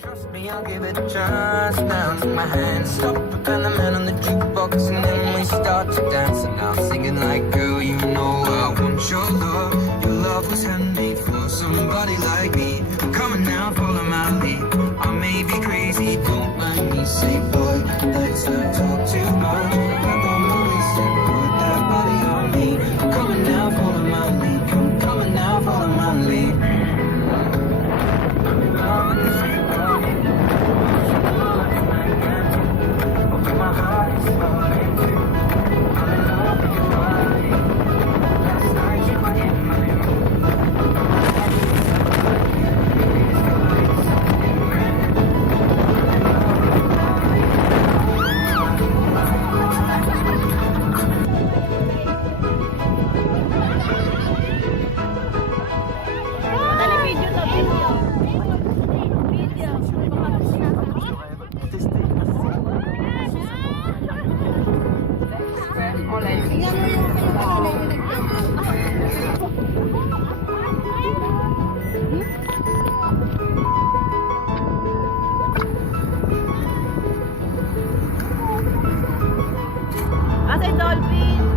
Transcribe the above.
Trust me, I'll give it a chance. Now take my hand, stop and the man on the jukebox, and then we start to dance. And I'm singing like, girl, you know I want your love. Your love was handmade for somebody like me. Come on now, follow my lead. I may be crazy, don't mind me. Say, boy, let's not talk too much. Grab on my waist and put that body on me. Come on now, follow my lead. Come on now, follow my lead. Ate Dolphin!